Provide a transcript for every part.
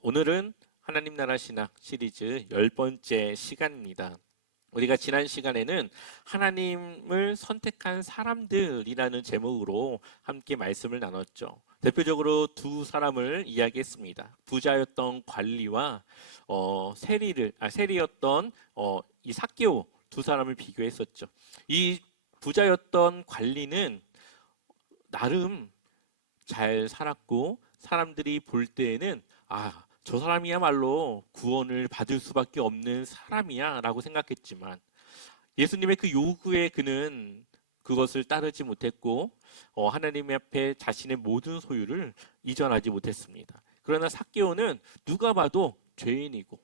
오늘은 하나님 나라 신학 시리즈 10번째 시간입니다. 우리가 지난 시간에는 하나님을 선택한 사람들이라는 제목으로 함께 말씀을 나눴죠. 대표적으로 두 사람을 이야기했습니다. 부자였던 관리와 세리였던 이 삭개오 두 사람을 비교했었죠. 이 부자였던 관리는 나름 잘 살았고 사람들이 볼 때에는 저 사람이야말로 구원을 받을 수밖에 없는 사람이야 라고 생각했지만 예수님의 그 요구에 그는 그것을 따르지 못했고 하나님 앞에 자신의 모든 소유를 이전하지 못했습니다. 그러나 삭개오는 누가 봐도 죄인이고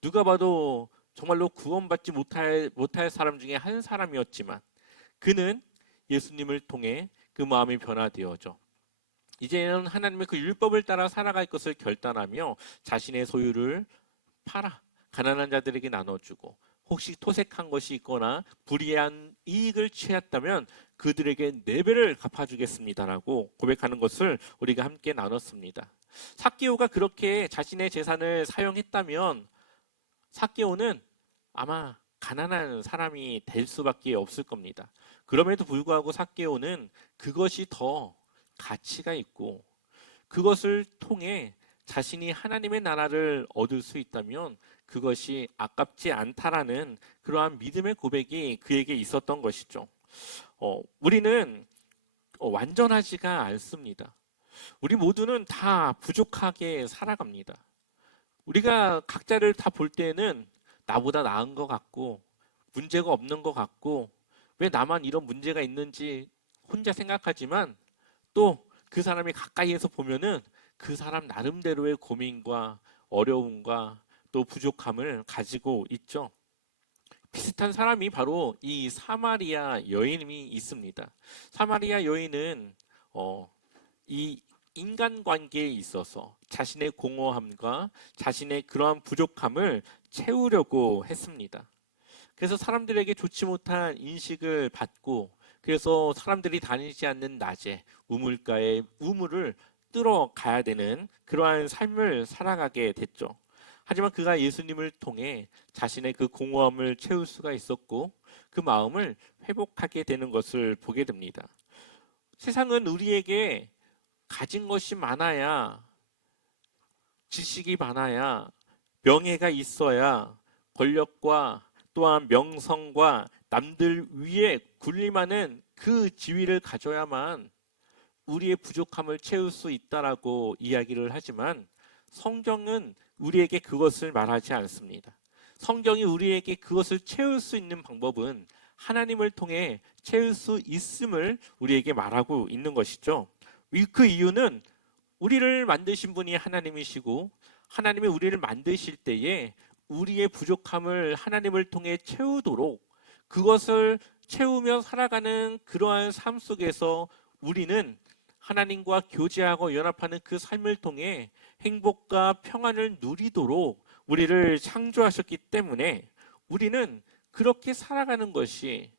누가 봐도 정말로 구원받지 못할 사람 중에 한 사람이었지만 그는 예수님을 통해 그 마음이 변화되어져 이제는 하나님의 그 율법을 따라 살아갈 것을 결단하며 자신의 소유를 팔아 가난한 자들에게 나눠주고 혹시 토색한 것이 있거나 불이한 이익을 취했다면 그들에게 4배를 갚아주겠습니다라고 고백하는 것을 우리가 함께 나눴습니다. 삭개오가 그렇게 자신의 재산을 사용했다면 삭개오는 아마 가난한 사람이 될 수밖에 없을 겁니다. 그럼에도 불구하고 삭개오는 그것이 더 가치가 있고 그것을 통해 자신이 하나님의 나라를 얻을 수 있다면 그것이 아깝지 않다라는 그러한 믿음의 고백이 그에게 있었던 것이죠. 우리는 완전하지가 않습니다. 우리 모두는 다 부족하게 살아갑니다. 우리가 각자를 다 볼 때는 나보다 나은 것 같고 문제가 없는 것 같고 왜 나만 이런 문제가 있는지 혼자 생각하지만 또 그 사람이 가까이에서 보면은 그 사람 나름대로의 고민과 어려움과 또 부족함을 가지고 있죠. 비슷한 사람이 바로 이 사마리아 여인이 있습니다. 사마리아 여인은 이 인간관계에 있어서 자신의 공허함과 자신의 그러한 부족함을 채우려고 했습니다. 그래서 사람들에게 좋지 못한 인식을 받고 그래서 사람들이 다니지 않는 낮에 우물가에 우물을 뚫어 가야 되는 그러한 삶을 살아가게 됐죠. 하지만 그가 예수님을 통해 자신의 그 공허함을 채울 수가 있었고 그 마음을 회복하게 되는 것을 보게 됩니다. 세상은 우리에게 가진 것이 많아야 지식이 많아야 명예가 있어야 권력과 또한 명성과 남들 위에 군림하는 그 지위를 가져야만 우리의 부족함을 채울 수 있다라고 이야기를 하지만 성경은 우리에게 그것을 말하지 않습니다. 성경이 우리에게 그것을 채울 수 있는 방법은 하나님을 통해 채울 수 있음을 우리에게 말하고 있는 것이죠. 그 이유는 우리를 만드신 분이 하나님이시고 하나님이 우리를 만드실 때에 우리의 부족함을 하나님을 통해 채우도록 그것을 채우며 살아가는 그러한 삶 속에서 우리는 하나님과 교제하고 연합하는 그 삶을 통해 행복과 평안을 누리도록 우리를 창조하셨기 때문에 우리는 그렇게 살아가는 것이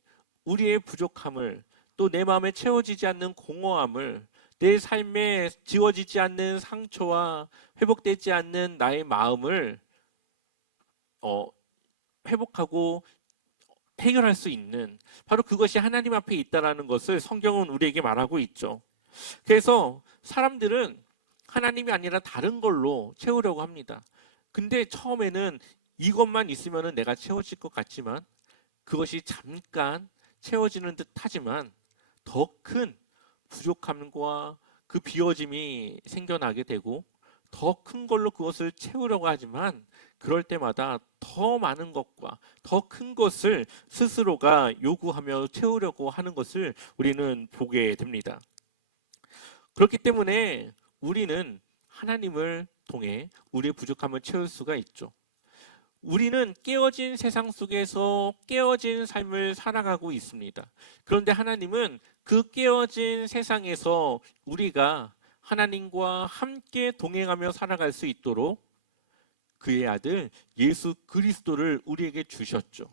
우리의 부족함을 또 내 마음에 채워지지 않는 공허함을 내 삶에 지워지지 않는 상처와 회복되지 않는 나의 마음을 회복하고 해결할 수 있는 바로 그것이 하나님 앞에 있다라는 것을 성경은 우리에게 말하고 있죠. 그래서 사람들은 하나님이 아니라 다른 걸로 채우려고 합니다. 근데 처음에는 이것만 있으면 내가 채워질 것 같지만 그것이 잠깐 채워지는 듯 하지만 더 큰 부족함과 그 비어짐이 생겨나게 되고 더 큰 걸로 그것을 채우려고 하지만 그럴 때마다 더 많은 것과 더 큰 것을 스스로가 요구하며 채우려고 하는 것을 우리는 보게 됩니다. 그렇기 때문에 우리는 하나님을 통해 우리의 부족함을 채울 수가 있죠. 우리는 깨어진 세상 속에서 깨어진 삶을 살아가고 있습니다. 그런데 하나님은 그 깨어진 세상에서 우리가 하나님과 함께 동행하며 살아갈 수 있도록 그의 아들 예수 그리스도를 우리에게 주셨죠.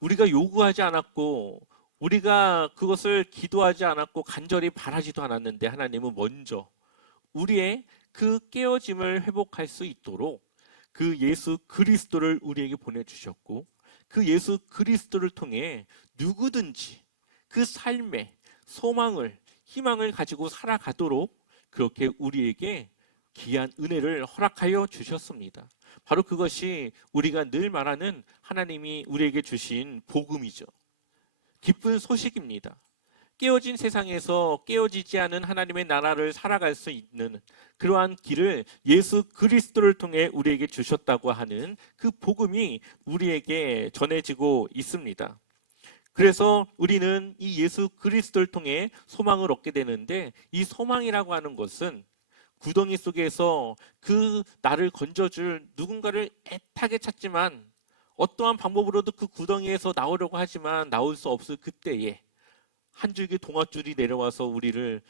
우리가 요구하지 않았고 우리가 그것을 기도하지 않았고 간절히 바라지도 않았는데 하나님은 먼저 우리의 그 깨어짐을 회복할 수 있도록 그 예수 그리스도를 우리에게 보내주셨고, 그 예수 그리스도를 통해 누구든지 그 삶에 소망을, 희망을 가지고 살아가도록 그렇게 우리에게 귀한 은혜를 허락하여 주셨습니다. 바로 그것이 우리가 늘 말하는 하나님이 우리에게 주신 복음이죠. 기쁜 소식입니다. 깨어진 세상에서 깨어지지 않은 하나님의 나라를 살아갈 수 있는 그러한 길을 예수 그리스도를 통해 우리에게 주셨다고 하는 그 복음이 우리에게 전해지고 있습니다. 그래서 우리는 이 예수 그리스도를 통해 소망을 얻게 되는데, 이 소망이라고 하는 것은 구덩이 속에서 그 나를 건져줄 누군가를 애타게 찾지만, 어떠한 방법으로도 그 구덩이에서 나오려고 하지만 나올 수 없을 그때에 한 줄기 동아줄이 내려와서 우리를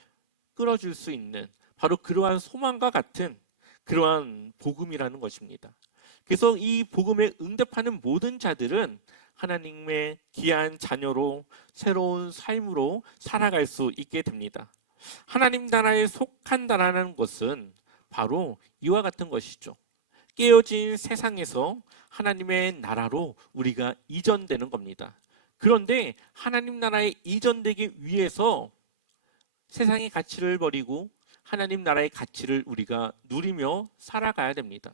끌어줄 수 있는 바로 그러한 소망과 같은 그러한 복음이라는 것입니다. 그래서 이 복음에 응답하는 모든 자들은 하나님의 귀한 자녀로 새로운 삶으로 살아갈 수 있게 됩니다. 하나님 나라에 속한다라는 것은 바로 이와 같은 것이죠. 깨어진 세상에서 하나님의 나라로 우리가 이전되는 겁니다. 그런데 하나님 나라에 이전되기 위해서 세상의 가치를 버리고 하나님 나라의 가치를 우리가 누리며 살아가야 됩니다.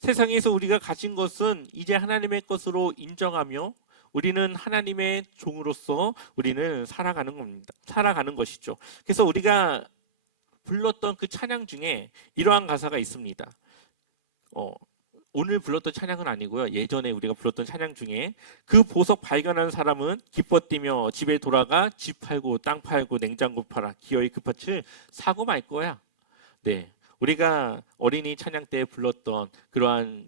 세상에서 우리가 가진 것은 이제 하나님의 것으로 인정하며 우리는 하나님의 종으로서 우리는 살아가는 겁니다. 살아가는 것이죠. 그래서 우리가 불렀던 그 찬양 중에 이러한 가사가 있습니다. 오늘 불렀던 찬양은 아니고요. 예전에 우리가 불렀던 찬양 중에 그 보석 발견한 사람은 기뻐 뛰며 집에 돌아가 집 팔고 땅 팔고 냉장고 팔아 기어이 그 밭을 사고 말 거야. 네, 우리가 어린이 찬양 때 불렀던 그러한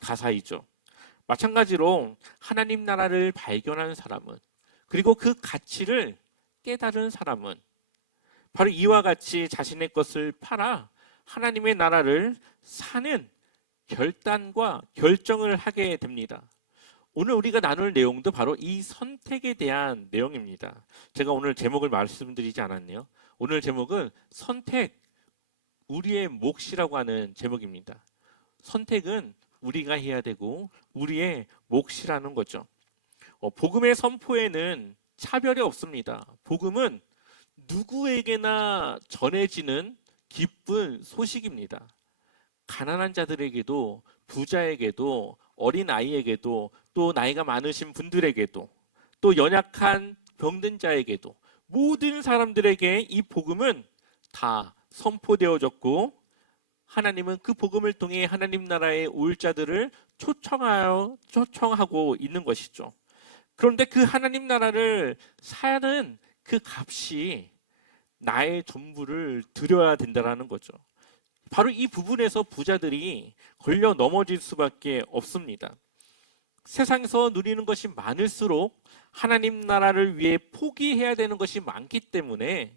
가사이죠. 마찬가지로 하나님 나라를 발견한 사람은, 그리고 그 가치를 깨달은 사람은 바로 이와 같이 자신의 것을 팔아 하나님의 나라를 사는 결단과 결정을 하게 됩니다. 오늘 우리가 나눌 내용도 바로 이 선택에 대한 내용입니다. 제가 오늘 제목을 말씀드리지 않았네요. 오늘 제목은 선택, 우리의 몫이라고 하는 제목입니다. 선택은 우리가 해야 되고 우리의 몫이라는 거죠. 복음의 선포에는 차별이 없습니다. 복음은 누구에게나 전해지는 기쁜 소식입니다. 가난한 자들에게도, 부자에게도, 어린 아이에게도, 또 나이가 많으신 분들에게도, 또 연약한 병든 자에게도, 모든 사람들에게 이 복음은 다 선포되어졌고, 하나님은 그 복음을 통해 하나님 나라에 올 자들을 초청하고 있는 것이죠. 그런데 그 하나님 나라를 사는 그 값이 나의 전부를 드려야 된다는 거죠. 바로 이 부분에서 부자들이 걸려 넘어질 수밖에 없습니다. 세상에서 누리는 것이 많을수록 하나님 나라를 위해 포기해야 되는 것이 많기 때문에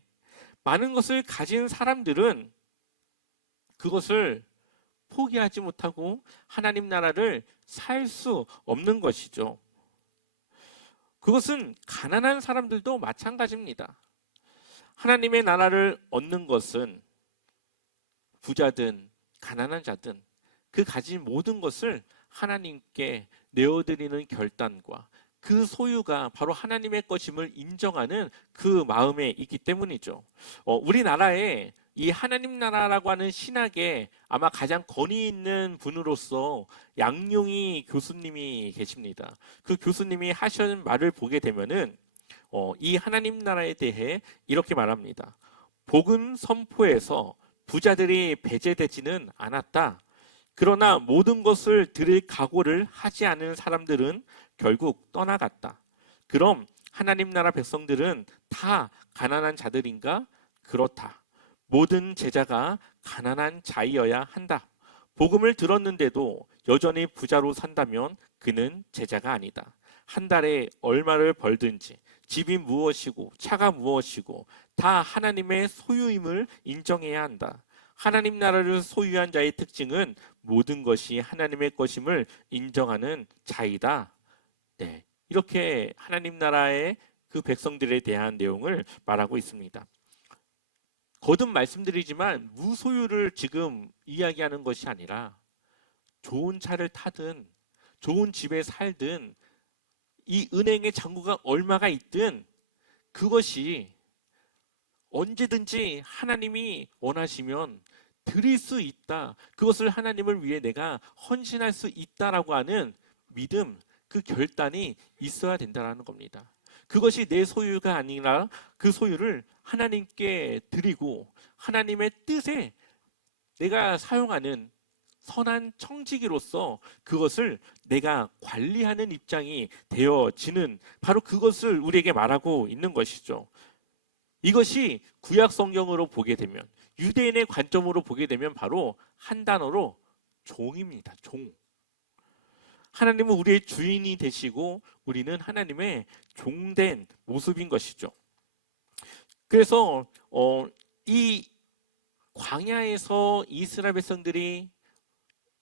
많은 것을 가진 사람들은 그것을 포기하지 못하고 하나님 나라를 살 수 없는 것이죠. 그것은 가난한 사람들도 마찬가지입니다. 하나님의 나라를 얻는 것은 부자든 가난한 자든 그 가진 모든 것을 하나님께 내어드리는 결단과 그 소유가 바로 하나님의 것임을 인정하는 그 마음에 있기 때문이죠. 우리나라에 이 하나님 나라라고 하는 신학에 아마 가장 권위 있는 분으로서 양용희 교수님이 계십니다. 그 교수님이 하신 말을 보게 되면은 이 하나님 나라에 대해 이렇게 말합니다. 복음 선포에서 부자들이 배제되지는 않았다. 그러나 모든 것을 드릴 각오를 하지 않은 사람들은 결국 떠나갔다. 그럼 하나님 나라 백성들은 다 가난한 자들인가? 그렇다. 모든 제자가 가난한 자이어야 한다. 복음을 들었는데도 여전히 부자로 산다면 그는 제자가 아니다. 한 달에 얼마를 벌든지 집이 무엇이고 차가 무엇이고 다 하나님의 소유임을 인정해야 한다. 하나님 나라를 소유한 자의 특징은 모든 것이 하나님의 것임을 인정하는 자이다. 네, 이렇게 하나님 나라의 그 백성들에 대한 내용을 말하고 있습니다. 거듭 말씀드리지만 무소유를 지금 이야기하는 것이 아니라 좋은 차를 타든 좋은 집에 살든 이 은행의 잔고가 얼마가 있든 그것이 언제든지 하나님이 원하시면 드릴 수 있다. 그것을 하나님을 위해 내가 헌신할 수 있다라고 하는 믿음, 그 결단이 있어야 된다는 겁니다. 그것이 내 소유가 아니라 그 소유를 하나님께 드리고 하나님의 뜻에 내가 사용하는 선한 청지기로서 그것을 내가 관리하는 입장이 되어지는, 바로 그것을 우리에게 말하고 있는 것이죠. 이것이 구약 성경으로 보게 되면, 유대인의 관점으로 보게 되면 바로 한 단어로 종입니다. 종. 하나님은 우리의 주인이 되시고 우리는 하나님의 종된 모습인 것이죠. 그래서 이 광야에서 이스라엘 백성들이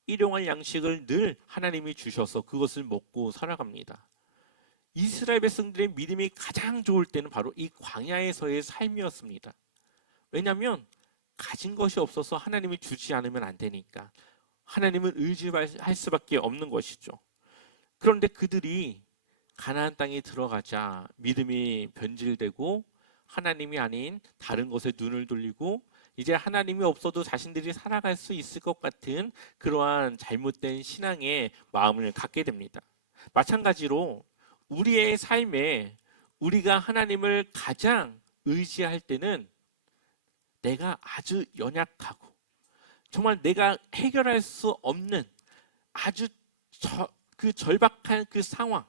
일용할 양식을 늘 하나님이 주셔서 그것을 먹고 살아갑니다. 이스라엘 백성들의 믿음이 가장 좋을 때는 바로 이 광야에서의 삶이었습니다. 왜냐하면 가진 것이 없어서 하나님이 주지 않으면 안 되니까 하나님을 의지할 수밖에 없는 것이죠. 그런데 그들이 가나안 땅에 들어가자 믿음이 변질되고 하나님이 아닌 다른 것에 눈을 돌리고 이제 하나님이 없어도 자신들이 살아갈 수 있을 것 같은 그러한 잘못된 신앙의 마음을 갖게 됩니다. 마찬가지로 우리의 삶에 우리가 하나님을 가장 의지할 때는 내가 아주 연약하고 정말 내가 해결할 수 없는 아주 그 절박한 그 상황,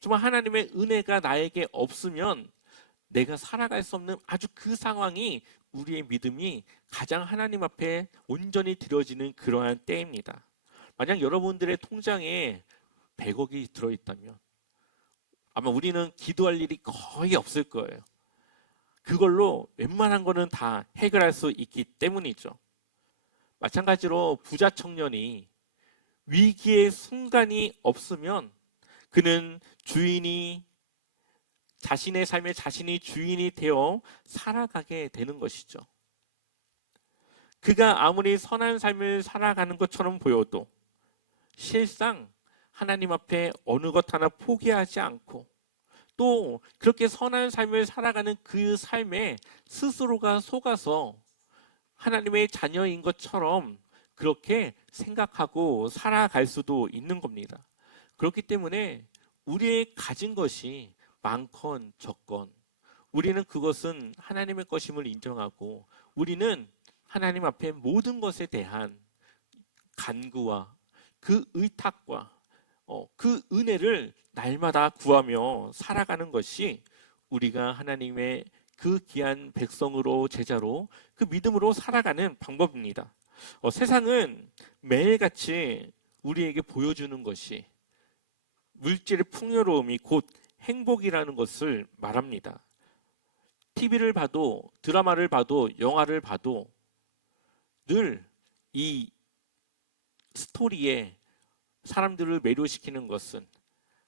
정말 하나님의 은혜가 나에게 없으면 내가 살아갈 수 없는 아주 그 상황이 우리의 믿음이 가장 하나님 앞에 온전히 드려지는 그러한 때입니다. 만약 여러분들의 통장에 100억이 들어있다면 아마 우리는 기도할 일이 거의 없을 거예요. 그걸로 웬만한 거는 다 해결할 수 있기 때문이죠. 마찬가지로 부자 청년이 위기의 순간이 없으면 그는 자신의 삶에 자신이 주인이 되어 살아가게 되는 것이죠. 그가 아무리 선한 삶을 살아가는 것처럼 보여도 실상 하나님 앞에 어느 것 하나 포기하지 않고 또 그렇게 선한 삶을 살아가는 그 삶에 스스로가 속아서 하나님의 자녀인 것처럼 그렇게 생각하고 살아갈 수도 있는 겁니다. 그렇기 때문에 우리의 가진 것이 많건 적건 우리는 그것은 하나님의 것임을 인정하고 우리는 하나님 앞에 모든 것에 대한 간구와 그 의탁과 그 은혜를 날마다 구하며 살아가는 것이 우리가 하나님의 그 귀한 백성으로 제자로 그 믿음으로 살아가는 방법입니다. 세상은 매일같이 우리에게 보여주는 것이 물질의 풍요로움이 곧 행복이라는 것을 말합니다. TV를 봐도 드라마를 봐도 영화를 봐도 늘 이 스토리에 사람들을 매료시키는 것은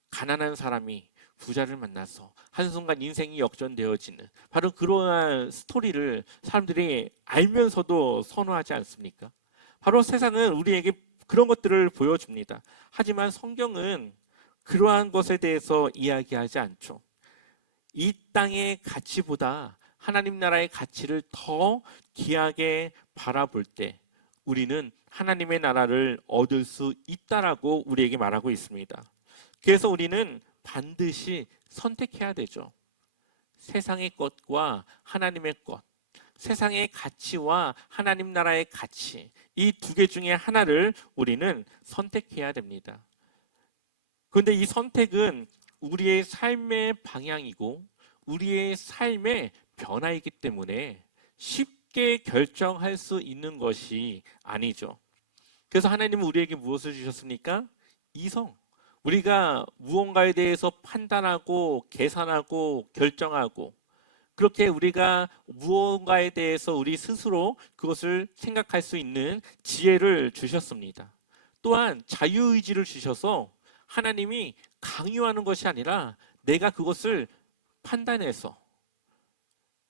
가난한 사람이 부자를 만나서 한순간 인생이 역전되어지는 바로 그러한 스토리를 사람들이 알면서도 선호하지 않습니까? 바로 세상은 우리에게 그런 것들을 보여줍니다. 하지만 성경은 그러한 것에 대해서 이야기하지 않죠. 이 땅의 가치보다 하나님 나라의 가치를 더 귀하게 바라볼 때 우리는 하나님의 나라를 얻을 수 있다라고 우리에게 말하고 있습니다. 그래서 우리는 반드시 선택해야 되죠. 세상의 것과 하나님의 것, 세상의 가치와 하나님 나라의 가치, 이 두 개 중에 하나를 우리는 선택해야 됩니다. 그런데 이 선택은 우리의 삶의 방향이고 우리의 삶의 변화이기 때문에 쉽게 결정할 수 있는 것이 아니죠. 그래서 하나님은 우리에게 무엇을 주셨습니까? 이성. 우리가 무언가에 대해서 판단하고 계산하고 결정하고 그렇게 우리가 무언가에 대해서 우리 스스로 그것을 생각할 수 있는 지혜를 주셨습니다. 또한 자유의지를 주셔서 하나님이 강요하는 것이 아니라 내가 그것을 판단해서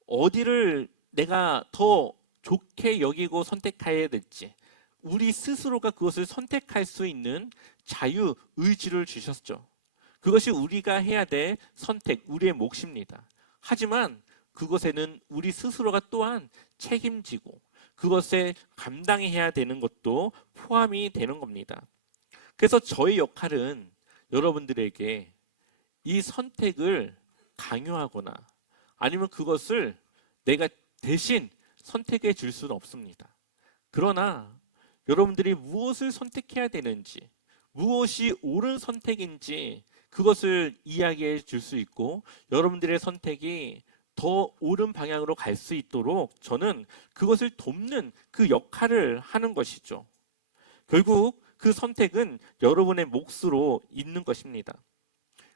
어디를 내가 더 좋게 여기고 선택해야 될지 우리 스스로가 그것을 선택할 수 있는 자유 의지를 주셨죠. 그것이 우리가 해야 될 선택, 우리의 몫입니다. 하지만 그것에는 우리 스스로가 또한 책임지고 그것에 감당해야 되는 것도 포함이 되는 겁니다. 그래서 저의 역할은 여러분들에게 이 선택을 강요하거나 아니면 그것을 내가 대신 선택해 줄 수는 없습니다. 그러나 여러분들이 무엇을 선택해야 되는지, 무엇이 옳은 선택인지 그것을 이야기해 줄 수 있고 여러분들의 선택이 더 옳은 방향으로 갈 수 있도록 저는 그것을 돕는 그 역할을 하는 것이죠. 결국 그 선택은 여러분의 몫으로 있는 것입니다.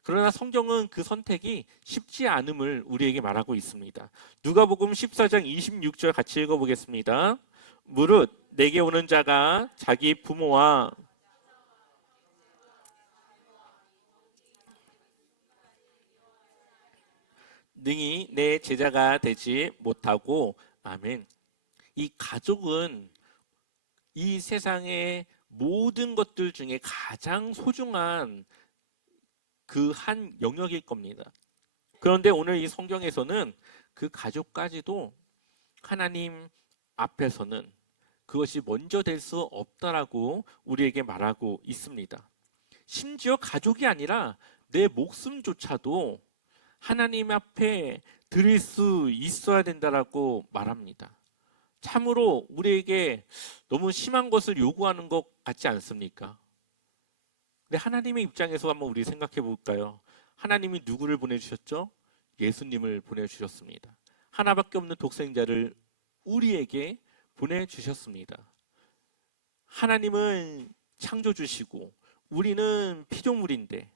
그러나 성경은 그 선택이 쉽지 않음을 우리에게 말하고 있습니다. 누가복음 14장 26절 같이 읽어보겠습니다. 무릇 내게 오는 자가 자기 부모와 능히 내 제자가 되지 못하고 아멘. 이 가족은 이 세상의 모든 것들 중에 가장 소중한 그 한 영역일 겁니다. 그런데 오늘 이 성경에서는 그 가족까지도 하나님 앞에서는 그것이 먼저 될 수 없다라고 우리에게 말하고 있습니다. 심지어 가족이 아니라 내 목숨조차도 하나님 앞에 드릴 수 있어야 된다라고 말합니다. 참으로 우리에게 너무 심한 것을 요구하는 것 같지 않습니까? 근데 하나님의 입장에서 한번 우리 생각해 볼까요? 하나님이 누구를 보내주셨죠? 예수님을 보내주셨습니다. 하나밖에 없는 독생자를 우리에게 보내주셨습니다. 하나님은 창조주시고 우리는 피조물인데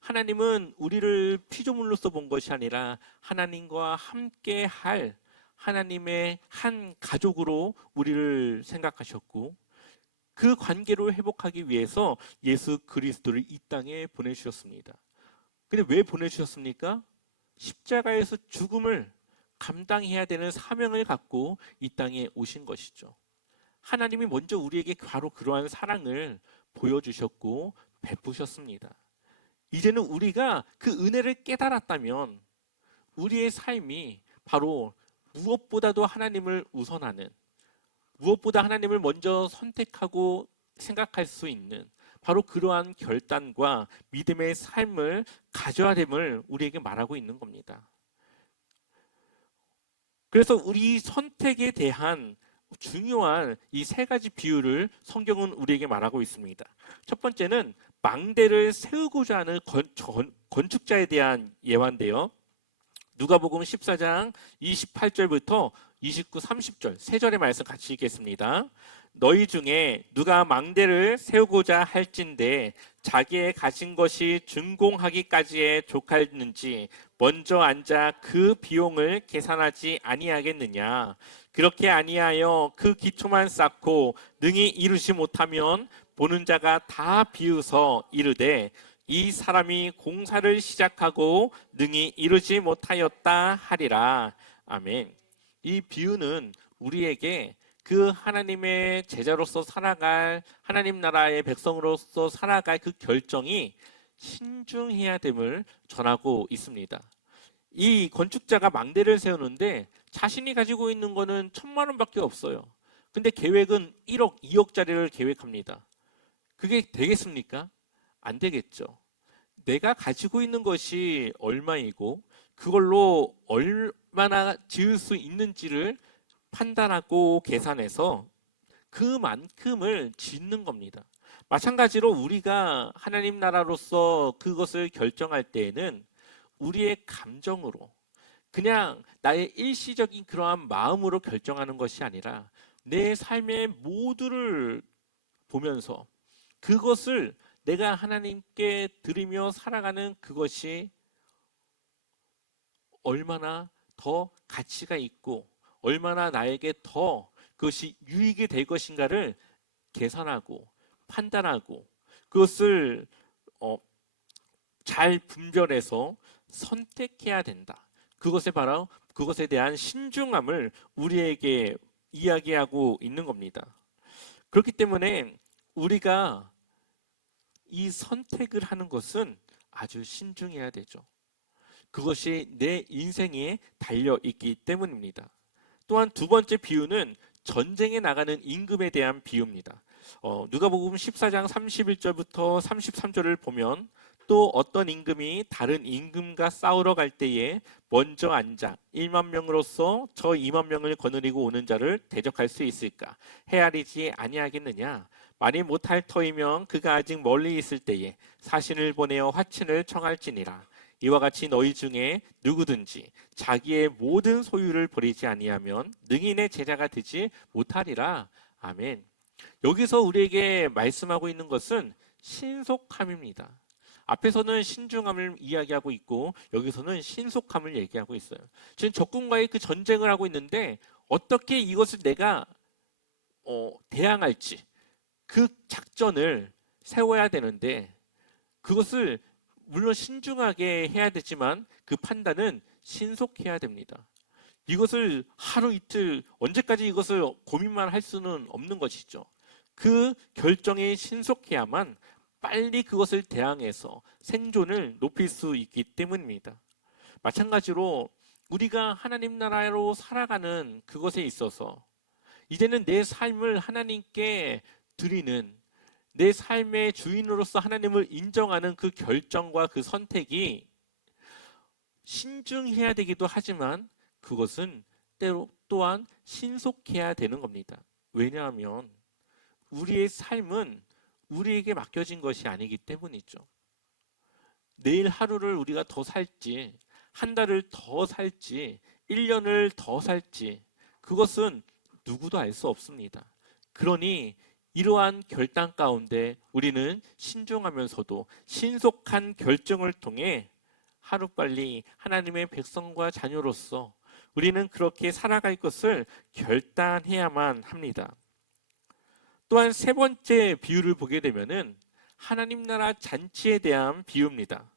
하나님은 우리를 피조물로서 본 것이 아니라 하나님과 함께 할 하나님의 한 가족으로 우리를 생각하셨고 그 관계를 회복하기 위해서 예수 그리스도를 이 땅에 보내주셨습니다. 근데 왜 보내주셨습니까? 십자가에서 죽음을 감당해야 되는 사명을 갖고 이 땅에 오신 것이죠. 하나님이 먼저 우리에게 바로 그러한 사랑을 보여주셨고 베푸셨습니다. 이제는 우리가 그 은혜를 깨달았다면 우리의 삶이 바로 무엇보다도 하나님을 우선하는, 무엇보다 하나님을 먼저 선택하고 생각할 수 있는 바로 그러한 결단과 믿음의 삶을 가져야 됨을 우리에게 말하고 있는 겁니다. 그래서 우리 선택에 대한 중요한 이 세 가지 비유를 성경은 우리에게 말하고 있습니다. 첫 번째는 망대를 세우고자 하는 건축자에 대한 예화인데요. 누가복음 14장 28절부터 29, 30절 세 절의 말씀 같이 읽겠습니다. 너희 중에 누가 망대를 세우고자 할진대 자기의 가진 것이 준공하기까지에 족하는지 먼저 앉아 그 비용을 계산하지 아니하겠느냐. 그렇게 아니하여 그 기초만 쌓고 능히 이루지 못하면 보는 자가 다 비웃어 이르되 이 사람이 공사를 시작하고 능히 이루지 못하였다 하리라. 아멘. 이 비유는 우리에게 그 하나님의 제자로서 살아갈 하나님 나라의 백성으로서 살아갈 그 결정이 신중해야 됨을 전하고 있습니다. 이 건축자가 망대를 세우는데 자신이 가지고 있는 거는 1,000만 원밖에 없어요. 근데 계획은 1억, 2억짜리를 계획합니다. 그게 되겠습니까? 안 되겠죠. 내가 가지고 있는 것이 얼마이고 그걸로 얼마나 지을 수 있는지를 판단하고 계산해서 그만큼을 짓는 겁니다. 마찬가지로 우리가 하나님 나라로서 그것을 결정할 때에는 우리의 감정으로 그냥 나의 일시적인 그러한 마음으로 결정하는 것이 아니라 내 삶의 모두를 보면서 그것을 내가 하나님께 드리며 살아가는 그것이 얼마나 더 가치가 있고 얼마나 나에게 더 그것이 유익이 될 것인가를 계산하고 판단하고 그것을 잘 분별해서 선택해야 된다. 그것에 바로 그것에 대한 신중함을 우리에게 이야기하고 있는 겁니다. 그렇기 때문에 우리가 이 선택을 하는 것은 아주 신중해야 되죠. 그것이 내 인생에 달려 있기 때문입니다. 또한 두 번째 비유는 전쟁에 나가는 임금에 대한 비유입니다. 누가복음 14장 31절부터 33절을 보면 또 어떤 임금이 다른 임금과 싸우러 갈 때에 먼저 앉아 1만 명으로서 저 2만 명을 거느리고 오는 자를 대적할 수 있을까? 헤아리지 아니하겠느냐? 만일 못할 터이면 그가 아직 멀리 있을 때에 사신을 보내어 화친을 청할지니라. 이와 같이 너희 중에 누구든지 자기의 모든 소유를 버리지 아니하면 능히 내 제자가 되지 못하리라. 아멘. 여기서 우리에게 말씀하고 있는 것은 신속함입니다. 앞에서는 신중함을 이야기하고 있고 여기서는 신속함을 얘기하고 있어요. 지금 적군과의 그 전쟁을 하고 있는데 어떻게 이것을 내가 대항할지 그 작전을 세워야 되는데 그것을 물론 신중하게 해야 되지만 그 판단은 신속해야 됩니다. 이것을 하루 이틀 언제까지 이것을 고민만 할 수는 없는 것이죠. 그 결정이 신속해야만 빨리 그것을 대항해서 생존을 높일 수 있기 때문입니다. 마찬가지로 우리가 하나님 나라로 살아가는 그것에 있어서 이제는 내 삶을 하나님께 드리는 내 삶의 주인으로서 하나님을 인정하는 그 결정과 그 선택이 신중해야 되기도 하지만 그것은 때로 또한 신속해야 되는 겁니다. 왜냐하면 우리의 삶은 우리에게 맡겨진 것이 아니기 때문이죠. 내일 하루를 우리가 더 살지, 한 달을 더 살지, 1년을 더 살지, 그것은 누구도 알 수 없습니다. 그러니 이러한 결단 가운데 우리는 신중하면서도 신속한 결정을 통해 하루빨리 하나님의 백성과 자녀로서 우리는 그렇게 살아갈 것을 결단해야만 합니다. 또한 세 번째 비유를 보게 되면은 하나님 나라 잔치에 대한 비유입니다.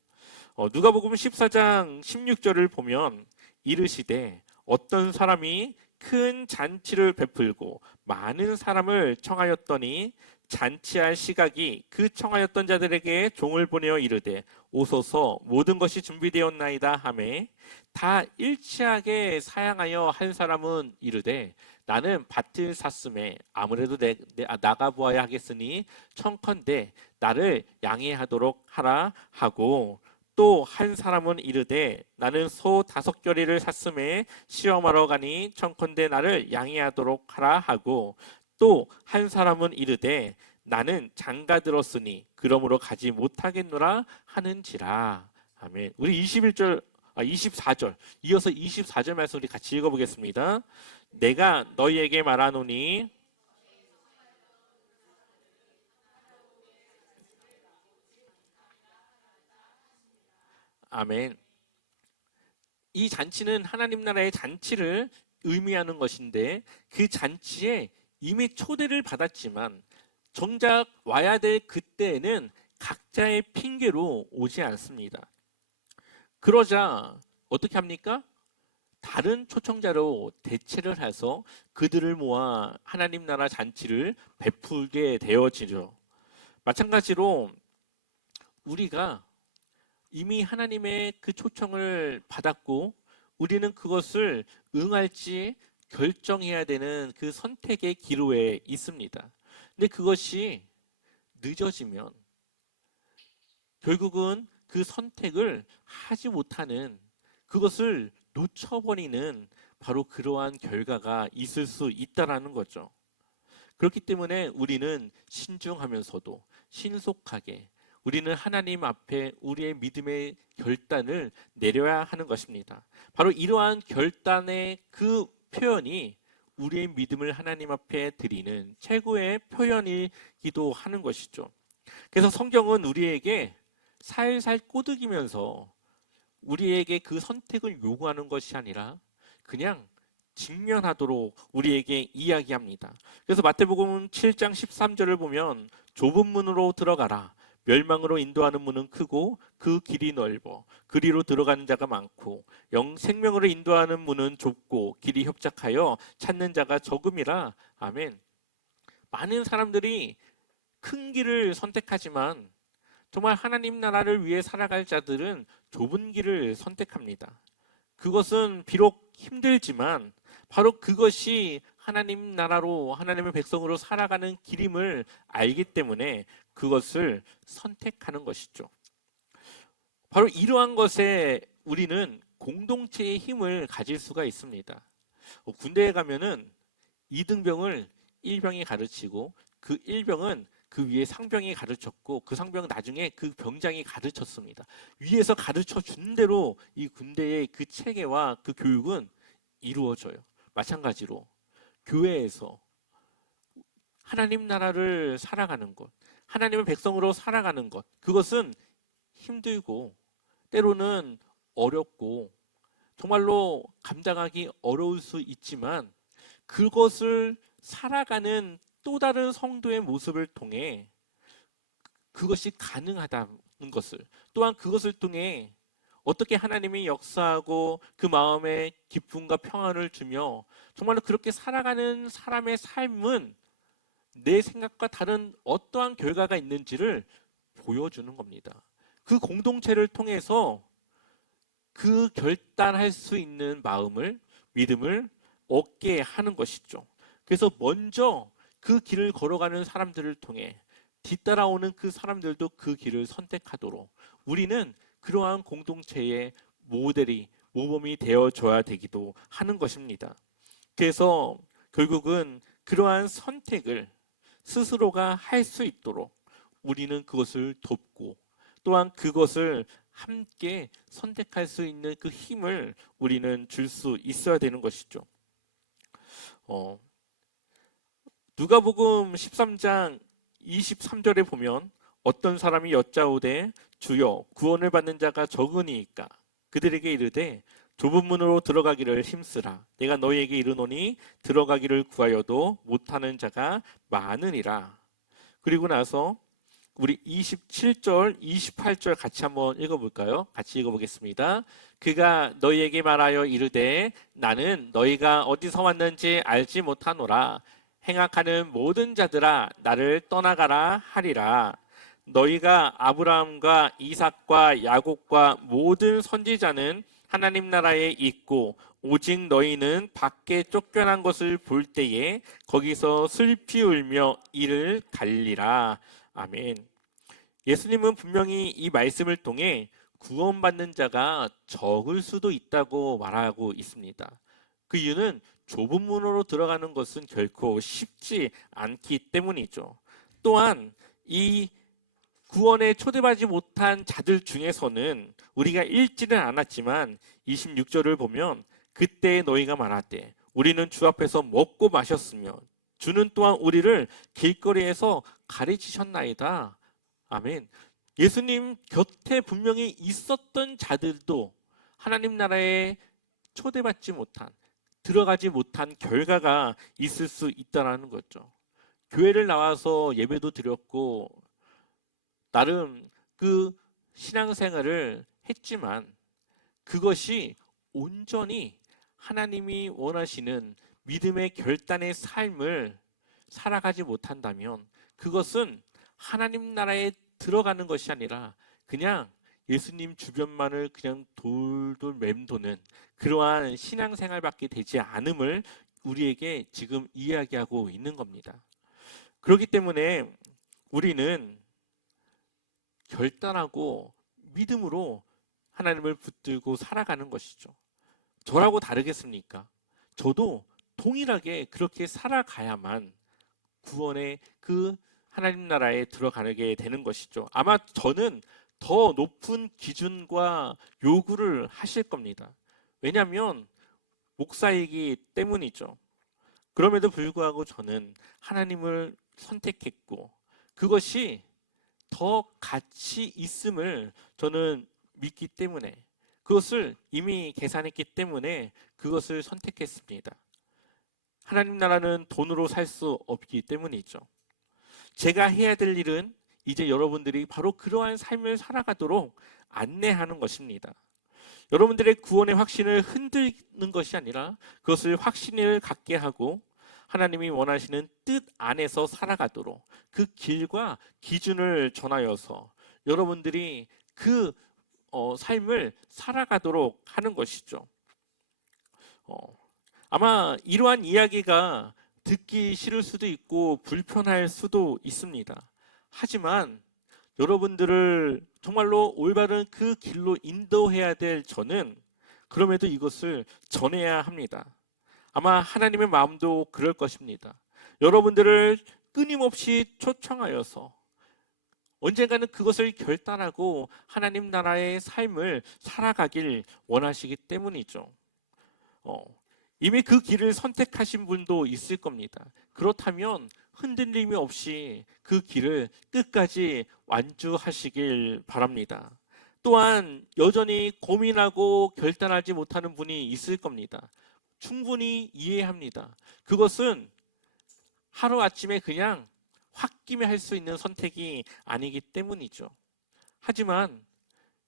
누가복음 14장 16절을 보면 이르시되 어떤 사람이 큰 잔치를 베풀고 많은 사람을 청하였더니 잔치할 시각이 그 청하였던 자들에게 종을 보내어 이르되 오소서 모든 것이 준비되었나이다 하매 다 일치하게 사양하여 한 사람은 이르되 나는 밭을 샀음에 아무래도 나가 보아야 하겠으니 청컨대 나를 양해하도록 하라 하고 또 한 사람은 이르되 나는 소 5겨리를 샀음에 시험하러 가니 청컨대 나를 양해하도록 하라 하고 또 한 사람은 이르되 나는 장가 들었으니 그러므로 가지 못하겠노라 하는지라. 아멘. 우리 24절 이어서 24절 말씀 우리 같이 읽어보겠습니다. 내가 너희에게 말하노니 아멘. 이 잔치는 하나님 나라의 잔치를 의미하는 것인데 그 잔치에 이미 초대를 받았지만 정작 와야 될 그때에는 각자의 핑계로 오지 않습니다. 그러자 어떻게 합니까? 다른 초청자로 대체를 해서 그들을 모아 하나님 나라 잔치를 베풀게 되어지죠. 마찬가지로 우리가 이미 하나님의 그 초청을 받았고 우리는 그것을 응할지 결정해야 되는 그 선택의 기로에 있습니다. 근데 그것이 늦어지면 결국은 그 선택을 하지 못하는 그것을 놓쳐버리는 바로 그러한 결과가 있을 수 있다라는 거죠. 그렇기 때문에 우리는 신중하면서도 신속하게 우리는 하나님 앞에 우리의 믿음의 결단을 내려야 하는 것입니다. 바로 이러한 결단의 그 표현이 우리의 믿음을 하나님 앞에 드리는 최고의 표현이기도 하는 것이죠. 그래서 성경은 우리에게 살살 꼬드기면서 우리에게 그 선택을 요구하는 것이 아니라 그냥 직면하도록 우리에게 이야기합니다. 그래서 마태복음 7장 13절을 보면 좁은 문으로 들어가라. 멸망으로 인도하는 문은 크고 그 길이 넓어 그리로 들어가는 자가 많고 생명으로 인도하는 문은 좁고 길이 협착하여 찾는 자가 적음이라. 아멘. 많은 사람들이 큰 길을 선택하지만 정말 하나님 나라를 위해 살아갈 자들은 좁은 길을 선택합니다. 그것은 비록 힘들지만 바로 그것이 하나님 나라로, 하나님의 백성으로 살아가는 길임을 알기 때문에 그것을 선택하는 것이죠. 바로 이러한 것에 우리는 공동체의 힘을 가질 수가 있습니다. 군대에 가면은 2등병을 1병이 가르치고 그 1병은 그 위에 상병이 가르쳤고 그 상병은 나중에 그 병장이 가르쳤습니다. 위에서 가르쳐 준 대로 이 군대의 그 체계와 그 교육은 이루어져요. 마찬가지로 교회에서 하나님 나라를 살아가는 것, 하나님의 백성으로 살아가는 것, 그것은 힘들고 때로는 어렵고 정말로 감당하기 어려울 수 있지만 그것을 살아가는 또 다른 성도의 모습을 통해 그것이 가능하다는 것을, 또한 그것을 통해 어떻게 하나님이 역사하고 그 마음에 기쁨과 평안을 주며 정말로 그렇게 살아가는 사람의 삶은 내 생각과 다른 어떠한 결과가 있는지를 보여주는 겁니다. 그 공동체를 통해서 그 결단할 수 있는 마음을, 믿음을 얻게 하는 것이죠. 그래서 먼저 그 길을 걸어가는 사람들을 통해 뒤따라오는 그 사람들도 그 길을 선택하도록 우리는 그러한 공동체의 모범이 되어줘야 되기도 하는 것입니다. 그래서 결국은 그러한 선택을 스스로가 할 수 있도록 우리는 그것을 돕고 또한 그것을 함께 선택할 수 있는 그 힘을 우리는 줄 수 있어야 되는 것이죠. 누가복음 13장 23절에 보면 어떤 사람이 여짜오되 주여 구원을 받는 자가 적으니이까 그들에게 이르되 좁은 문으로 들어가기를 힘쓰라. 내가 너희에게 이르노니 들어가기를 구하여도 못하는 자가 많으니라. 그리고 나서 우리 27절, 28절 같이 한번 읽어볼까요? 같이 읽어보겠습니다. 그가 너희에게 말하여 이르되 나는 너희가 어디서 왔는지 알지 못하노라. 행악하는 모든 자들아 나를 떠나가라 하리라. 너희가 아브라함과 이삭과 야곱과 모든 선지자는 하나님 나라에 있고 오직 너희는 밖에 쫓겨난 것을 볼 때에 거기서 슬피 울며 이를 갈리라. 아멘. 예수님은 분명히 이 말씀을 통해 구원받는 자가 적을 수도 있다고 말하고 있습니다. 그 이유는 좁은 문으로 들어가는 것은 결코 쉽지 않기 때문이죠. 또한 이 구원에 초대받지 못한 자들 중에서는 우리가 읽지는 않았지만 26절을 보면 그때 너희가 말하되 우리는 주 앞에서 먹고 마셨으며 주는 또한 우리를 길거리에서 가르치셨나이다. 아멘. 예수님 곁에 분명히 있었던 자들도 하나님 나라에 초대받지 못한, 들어가지 못한 결과가 있을 수 있다는 거죠. 교회를 나와서 예배도 드렸고 나름 그 신앙생활을 했지만 그것이 온전히 하나님이 원하시는 믿음의 결단의 삶을 살아가지 못한다면 그것은 하나님 나라에 들어가는 것이 아니라 그냥 예수님 주변만을 그냥 돌돌 맴도는 그러한 신앙생활밖에 되지 않음을 우리에게 지금 이야기하고 있는 겁니다. 그렇기 때문에 우리는 결단하고 믿음으로 하나님을 붙들고 살아가는 것이죠. 저라고 다르겠습니까? 저도 동일하게 그렇게 살아가야만 구원의 그 하나님 나라에 들어가게 되는 것이죠. 아마 저는 더 높은 기준과 요구를 하실 겁니다. 왜냐하면 목사이기 때문이죠. 그럼에도 불구하고 저는 하나님을 선택했고 그것이 더 가치 있음을 저는 믿기 때문에 그것을 이미 계산했기 때문에 그것을 선택했습니다. 하나님 나라는 돈으로 살 수 없기 때문이죠. 제가 해야 될 일은 이제 여러분들이 바로 그러한 삶을 살아가도록 안내하는 것입니다. 여러분들의 구원의 확신을 흔드는 것이 아니라 그것을 확신을 갖게 하고 하나님이 원하시는 뜻 안에서 살아가도록 그 길과 기준을 전하여서 여러분들이 그 삶을 살아가도록 하는 것이죠. 아마 이러한 이야기가 듣기 싫을 수도 있고 불편할 수도 있습니다. 하지만 여러분들을 정말로 올바른 그 길로 인도해야 될 저는 그럼에도 이것을 전해야 합니다. 아마 하나님의 마음도 그럴 것입니다. 여러분들을 끊임없이 초청하여서 언젠가는 그것을 결단하고 하나님 나라의 삶을 살아가길 원하시기 때문이죠. 이미 그 길을 선택하신 분도 있을 겁니다. 그렇다면 흔들림이 없이 그 길을 끝까지 완주하시길 바랍니다. 또한 여전히 고민하고 결단하지 못하는 분이 있을 겁니다. 충분히 이해합니다. 그것은 하루아침에 그냥 홧김에 할 수 있는 선택이 아니기 때문이죠. 하지만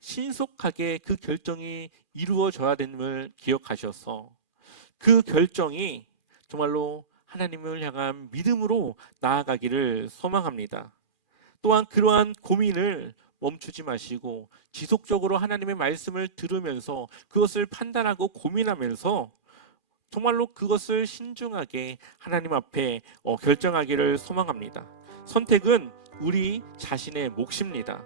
신속하게 그 결정이 이루어져야 됨을 기억하셔서 그 결정이 정말로 하나님을 향한 믿음으로 나아가기를 소망합니다. 또한 그러한 고민을 멈추지 마시고 지속적으로 하나님의 말씀을 들으면서 그것을 판단하고 고민하면서 정말로 그것을 신중하게 하나님 앞에 결정하기를 소망합니다. 선택은 우리 자신의 몫입니다.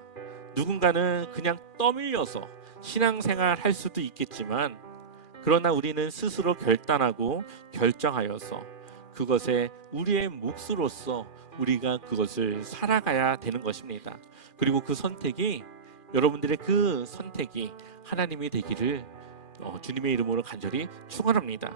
누군가는 그냥 떠밀려서 신앙생활 할 수도 있겠지만 그러나 우리는 스스로 결단하고 결정하여서 그것에 우리의 몫으로서 우리가 그것을 살아가야 되는 것입니다. 그리고 그 선택이 여러분들의 그 선택이 하나님이 되기를 주님의 이름으로 간절히 축원합니다.